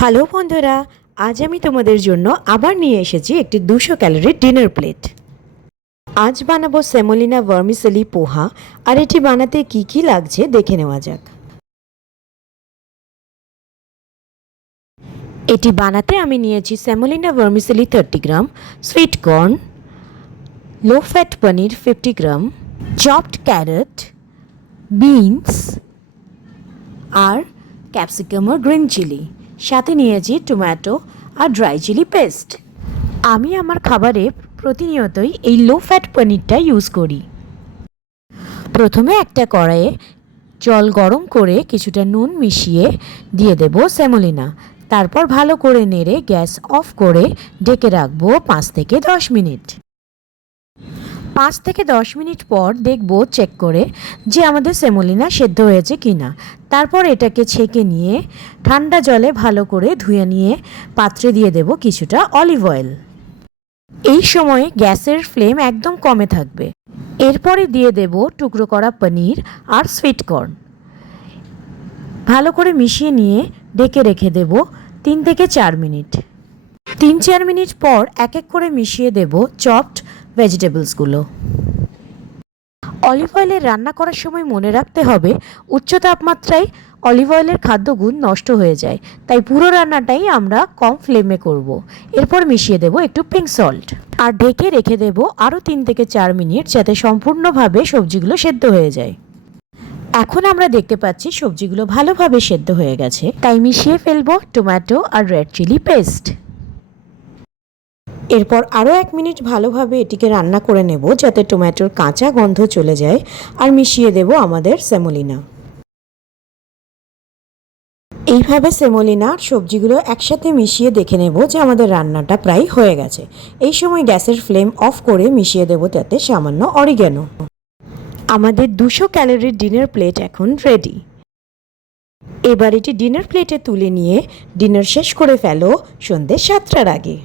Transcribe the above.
Hello বন্ধুরা, আজ আমি তোমাদের জন্য আবার নিয়ে এসেছি একটি 200 ক্যালোরির ডিনার প্লেট। আজ বানাবো সেমোলিনা ভার্মিসেলি পোহা, আর এটি বানাতে কি কি লাগছে দেখে নেওয়া যাক। এটি বানাতে আমি নিয়েছি সেমোলিনা ভার্মিসেলি 30 গ্রাম, সুইট কর্ন, লো ফ্যাট পনির 50 গ্রাম, চপড ক্যারট, বিনস আর ক্যাপসিকাম আর গ্রিন চিলি। সাথে নিয়েছি টমেটো আর ড্রাই চিলি পেস্ট। আমি আমার খাবারে প্রতিনিয়তই এই লো ফ্যাট পনিরটা ইউজ করি। প্রথমে একটা কড়াইয়ে জল গরম করে কিছুটা নুন মিশিয়ে দিয়ে দেব সেমোলিনা। তারপর ভালো করে নেড়ে গ্যাস অফ করে ঢেকে রাখবো 5 থেকে 10 মিনিট। 5 থেকে 10 মিনিট পর দেখব চেক করে যে আমাদের সেমোলিনা সেদ্ধ হয়েছে কিনা। তারপর এটাকে ছেঁকে নিয়ে ঠান্ডা জলে ভালো করে ধুয়ে নিয়ে পাত্রে দিয়ে দেব কিছুটা অলিভ অয়েল। এই সময় গ্যাসের ফ্লেম একদম কমে থাকবে। এরপরে দিয়ে দেব টুকরো করা পনির আর সুইট কর্ন। ভালো করে মিশিয়ে নিয়ে ঢেকে রেখে দেব 3 থেকে 4 মিনিট। 3-4 মিনিট পর এক এক করে মিশিয়ে দেব চপড ভেজিটেবলসগুলো। অলিভ অয়েলে রান্না করার সময় মনে রাখতে হবে উচ্চ তাপমাত্রায় অলিভ অয়েলের খাদ্যগুণ নষ্ট হয়ে যায়, তাই পুরো রান্নাটাই আমরা কম ফ্লেমে করব। এরপর মিশিয়ে দেব একটু পিঙ্ক সল্ট আর ঢেকে রেখে দেব আরও 3 থেকে 4 মিনিট, যাতে সম্পূর্ণভাবে সবজিগুলো সেদ্ধ হয়ে যায়। এখন আমরা দেখতে পাচ্ছি সবজিগুলো ভালোভাবে সেদ্ধ হয়ে গেছে, তাই মিশিয়ে ফেলবো টমেটো আর রেড চিলি পেস্ট। এরপর আরও 1 মিনিট ভালোভাবে এটিকে রান্না করে নেব, যাতে টমেটোর কাঁচা গন্ধ চলে যায়। আর মিশিয়ে দেব আমাদের সেমোলিনা। এইভাবে সেমোলিনা আর সবজিগুলো একসাথে মিশিয়ে দেখে নেব যে আমাদের রান্নাটা প্রায় হয়ে গেছে। এই সময় গ্যাসের ফ্লেম অফ করে মিশিয়ে দেব তাতে সামান্য অরিগ্যানো। আমাদের 200 ক্যালোরির ডিনার প্লেট এখন রেডি। এবার এটি ডিনার প্লেটে তুলে নিয়ে ডিনার শেষ করে ফেলো সন্ধ্যে 7টার আগে।